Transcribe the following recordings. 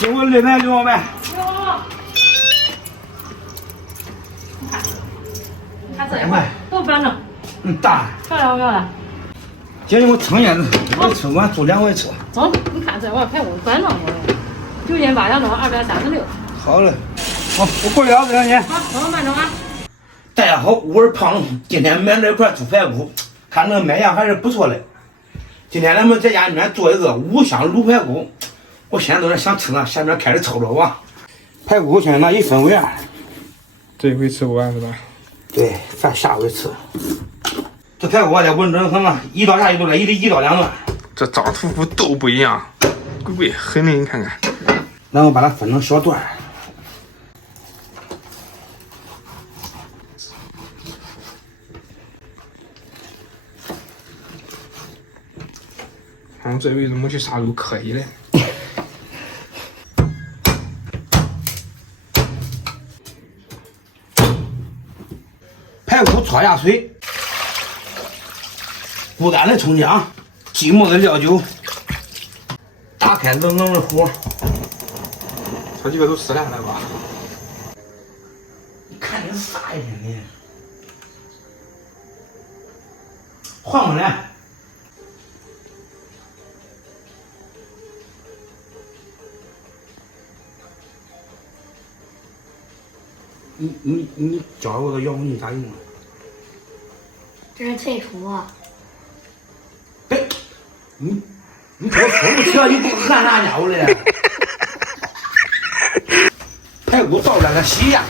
给我2百6呗。你看这一块多板正。大。漂亮不漂亮？姐，我称一下子，我吃完做2回吃。走，你看这碗排骨板正的，9斤8两重，236。好嘞，好，我过了，两姐。好，等我慢着啊。大家好，我是胖龙，今天买了一块猪排骨，看这个卖相还是不错的。今天咱们在家里面做一个5香卤排骨，我现在都在想吃呢，下面开始操作吧。排骨现在拿1分为2，这回吃不完是吧？对，咱下回吃。这排骨在温准很了，一刀下去都在1到2段。这张图图都不一样，贵狠的，你看看。然后把它分成小段。这辈子没去杀猪可以的。排骨焯下水，不干的葱姜，鸡末的料酒，打开冷冷的火。这几个都湿烂了吧？你看你啥呀你？换过来。你教我个遥控器咋用啊？这是退出啊！别，你给我说不听，你给我干啥家伙嘞？排骨倒出来了，洗一下，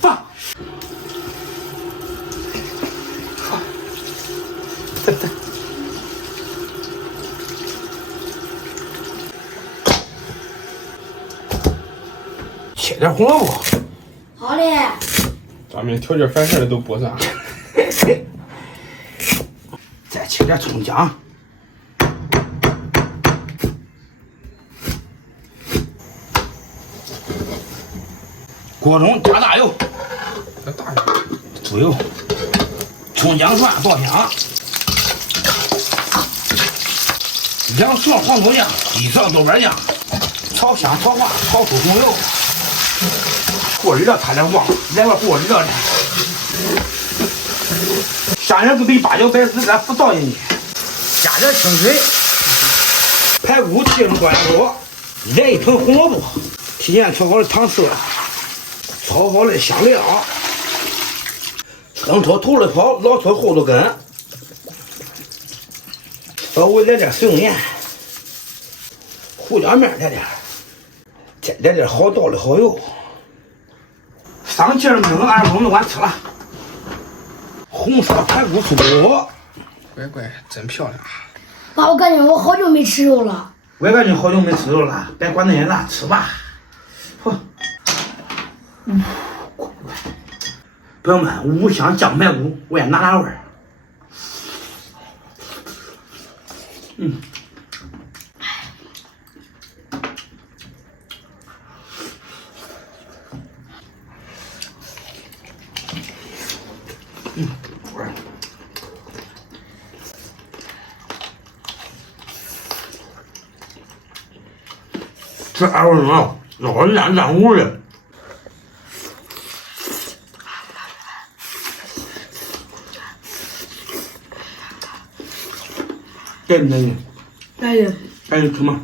放。切点红萝卜。好嘞。咱们条件反射的都播上。再切点葱姜。锅中加大油。这大油。猪油。葱姜蒜爆香。2勺黄豆酱，1勺豆瓣酱，炒香炒滑，炒出红油。过滤料差点忘了，来块过滤料的。香叶子比8角白丝咱不倒进去，加点清水，排骨切入关火，来1盆红萝卜，提前调好的糖色，炒好的香料，生抽头里跑，老抽后头跟，稍微来点食用盐，胡椒面来点，再来点好倒的好油。上劲儿焖，2分钟就完吃了。红烧排骨出锅，乖，真漂亮。爸，我感觉我好久没吃肉了。我也感觉好久没吃肉了，别管那些了，吃吧。嚯，朋友们，5香酱排骨，我也拿味儿。这2分钟老烂烂糊的。对不对？哎呀，赶紧吃嘛。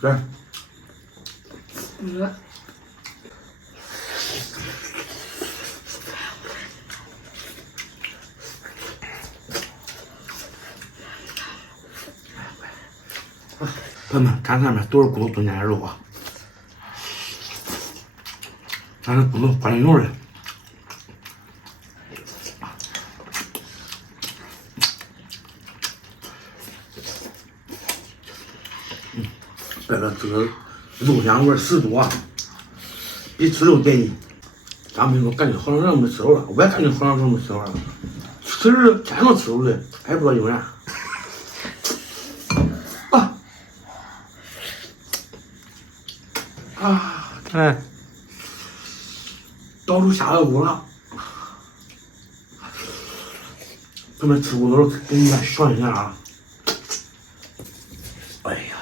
来。朋友们，看上面都是骨头中间的肉啊，咱这骨头灌进油了。这个肉香味十足啊，比吃肉带劲。咱们说感觉好长时间没吃肉了，我也感觉好长时间没吃肉了。其实天能吃肉的，还不知道因为啥。哎，早都下了锅了。咱们吃骨头给你们爽一下啊！哎呀，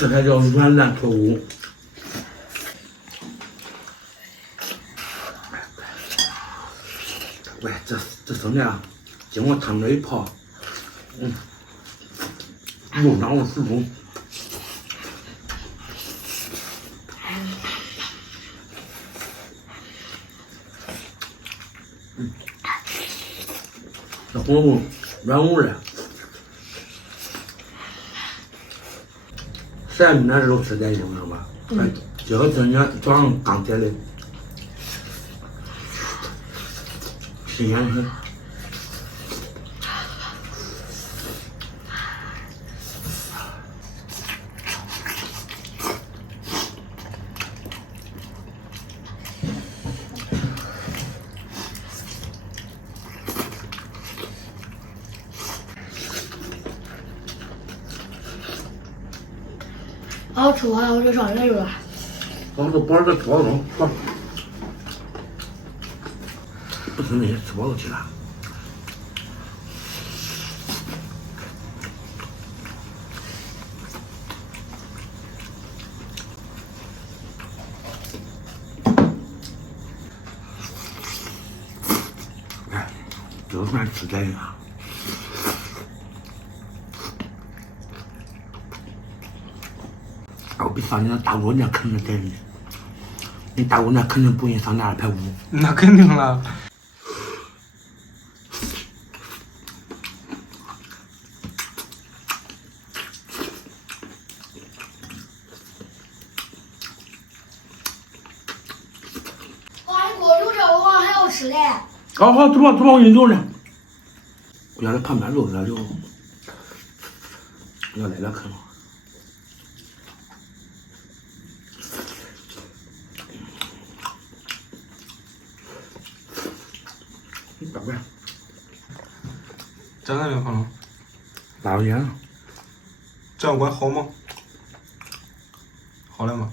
这才叫软烂脱骨。喂，这生的啊，经过汤水一泡，又软又适中。这红肉软乎的。山东那时候吃在行了吧？这个真的早上刚摘的，新鲜很。好吃完我就上热油了。我们都包着吃包子，不吃那些吃包子去了。哎，这算吃这个。我比上你那大锅那肯定得呢，你大锅那肯定不赢上那250。那肯定了。哇，你给我留着，我还要吃嘞。好好，走吧走吧，我给你留着。我要这旁边肉给他留，要来了看吗？大碗，加那边放了，大碗盐，这样管好吗？好了吗？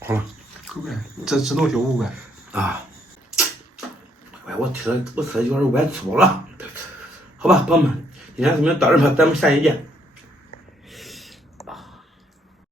好了。够呗，这东西5块。啊！哎，我吃了1个人，我也吃饱了。好吧，朋友们，今天视频到这吧，咱们下期见。